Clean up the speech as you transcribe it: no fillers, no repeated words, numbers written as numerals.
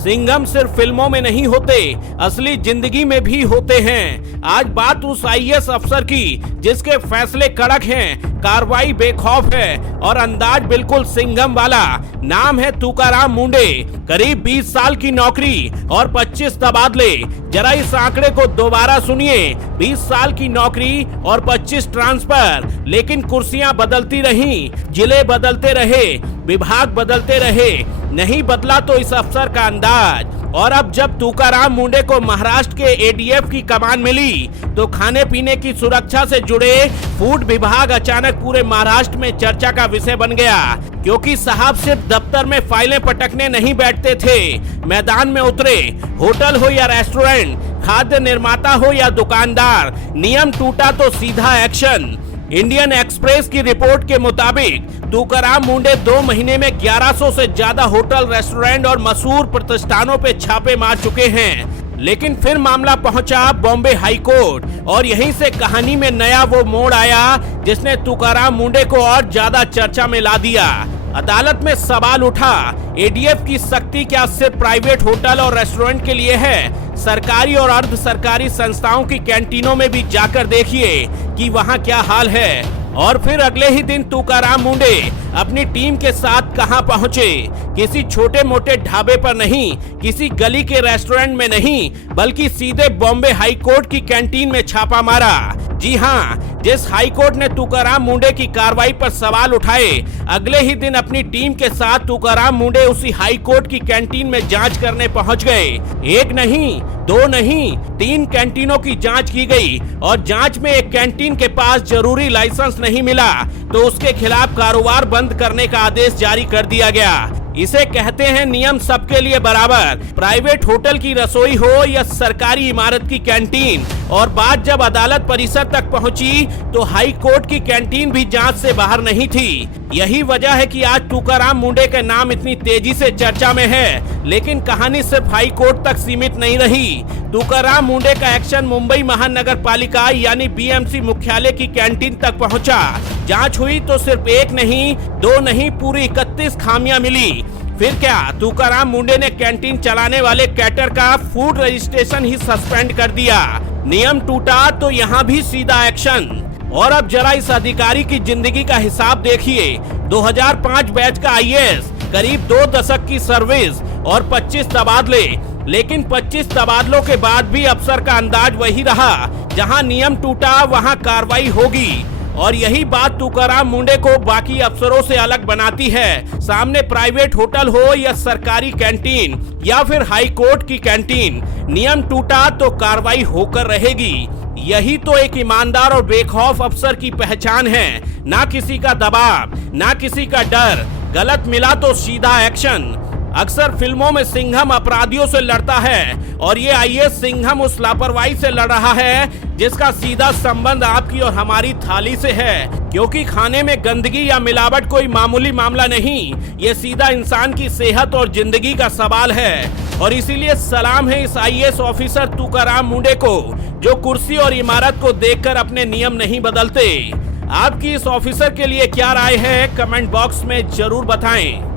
सिंघम सिर्फ फिल्मों में नहीं होते, असली जिंदगी में भी होते हैं। आज बात उस आईएएस अफसर की जिसके फैसले कड़क हैं, कार्रवाई बेखौफ है और अंदाज बिल्कुल सिंघम वाला। नाम है तुकाराम मुंडे। करीब 20 साल की नौकरी और 25 तबादले। जरा इस आंकड़े को दोबारा सुनिए। 20 साल की नौकरी और 25 ट्रांसफर, लेकिन कुर्सियां बदलती रहीं, जिले बदलते रहे, विभाग बदलते रहे, नहीं बदला तो इस अफसर का अंदाज। और अब जब तुकाराम मुंडे को महाराष्ट्र के एडीएफ की कमान मिली तो खाने पीने की सुरक्षा से जुड़े फूड विभाग अचानक पूरे महाराष्ट्र में चर्चा का विषय बन गया। क्योंकि साहब सिर्फ दफ्तर में फाइलें पटकने नहीं बैठते थे, मैदान में उतरे। होटल हो या रेस्टोरेंट, खाद्य निर्माता हो या दुकानदार, नियम टूटा तो सीधा एक्शन। इंडियन एक्सप्रेस की रिपोर्ट के मुताबिक तुकाराम मुंडे 2 महीने में 1100 से ज्यादा होटल, रेस्टोरेंट और मशहूर प्रतिष्ठानों पे छापे मार चुके हैं। लेकिन फिर मामला पहुंचा बॉम्बे हाई कोर्ट और यहीं से कहानी में नया वो मोड़ आया जिसने तुकाराम मुंडे को और ज्यादा चर्चा में ला दिया। अदालत में सवाल उठा, एडीएफ की सख्ती क्या सिर्फ प्राइवेट होटल और रेस्टोरेंट के लिए है? सरकारी और अर्ध सरकारी संस्थाओं की कैंटीनों में भी जाकर देखिए कि वहां क्या हाल है। और फिर अगले ही दिन तुकाराम मुंडे अपनी टीम के साथ कहां पहुंचे? किसी छोटे मोटे ढाबे पर नहीं, किसी गली के रेस्टोरेंट में नहीं, बल्कि सीधे बॉम्बे हाई कोर्ट की कैंटीन में छापा मारा। जी हां, जिस हाई कोर्ट ने तुकाराम मुंडे की कार्रवाई पर सवाल उठाए, अगले ही दिन अपनी टीम के साथ तुकाराम मुंडे उसी हाई कोर्ट की कैंटीन में जांच करने पहुंच गए। एक नहीं, 2 नहीं, 3 कैंटीनों की जांच की गई और जांच में एक कैंटीन के पास जरूरी लाइसेंस नहीं मिला तो उसके खिलाफ कारोबार बंद करने का आदेश जारी कर दिया गया। इसे कहते हैं नियम सबके लिए बराबर। प्राइवेट होटल की रसोई हो या सरकारी इमारत की कैंटीन। और बात जब अदालत परिसर तक पहुंची तो हाई कोर्ट की कैंटीन भी जांच से बाहर नहीं थी। यही वजह है कि आज तुकाराम मुंडे का नाम इतनी तेजी से चर्चा में है। लेकिन कहानी सिर्फ हाई कोर्ट तक सीमित नहीं रही। तुकाराम मुंडे का एक्शन मुंबई महानगर पालिका यानी बीएमसी मुख्यालय की कैंटीन तक पहुंचा। जांच हुई तो सिर्फ 1 नहीं, 2 नहीं, पूरी 31 खामियां मिली। फिर क्या, तुकाराम मुंडे ने कैंटीन चलाने वाले कैटर का फूड रजिस्ट्रेशन ही सस्पेंड कर दिया। नियम टूटा तो यहाँ भी सीधा एक्शन। और अब जरा इस अधिकारी की जिंदगी का हिसाब देखिए। 2005 बैच का आईएएस, करीब 2 दशक की सर्विस और 25 तबादले। लेकिन 25 तबादलों के बाद भी अफसर का अंदाज वही रहा, जहां नियम टूटा वहां कार्रवाई होगी। और यही बात तुकाराम मुंडे को बाकी अफसरों से अलग बनाती है। सामने प्राइवेट होटल हो या सरकारी कैंटीन या फिर हाई कोर्ट की कैंटीन, नियम टूटा तो कार्रवाई होकर रहेगी। यही तो एक ईमानदार और बेखौफ अफसर की पहचान है। ना किसी का दबाव, ना किसी का डर, गलत मिला तो सीधा एक्शन। अक्सर फिल्मों में सिंघम अपराधियों से लड़ता है और ये आईएएस सिंघम उस लापरवाही से लड़ रहा है जिसका सीधा संबंध आपकी और हमारी थाली से है। क्योंकि खाने में गंदगी या मिलावट कोई मामूली मामला नहीं, ये सीधा इंसान की सेहत और जिंदगी का सवाल है। और इसीलिए सलाम है इस आईएएस ऑफिसर तुकाराम मुंडे को, जो कुर्सी और इमारत को देखकर अपने नियम नहीं बदलते। आपकी इस ऑफिसर के लिए क्या राय है, कमेंट बॉक्स में जरूर बताएं।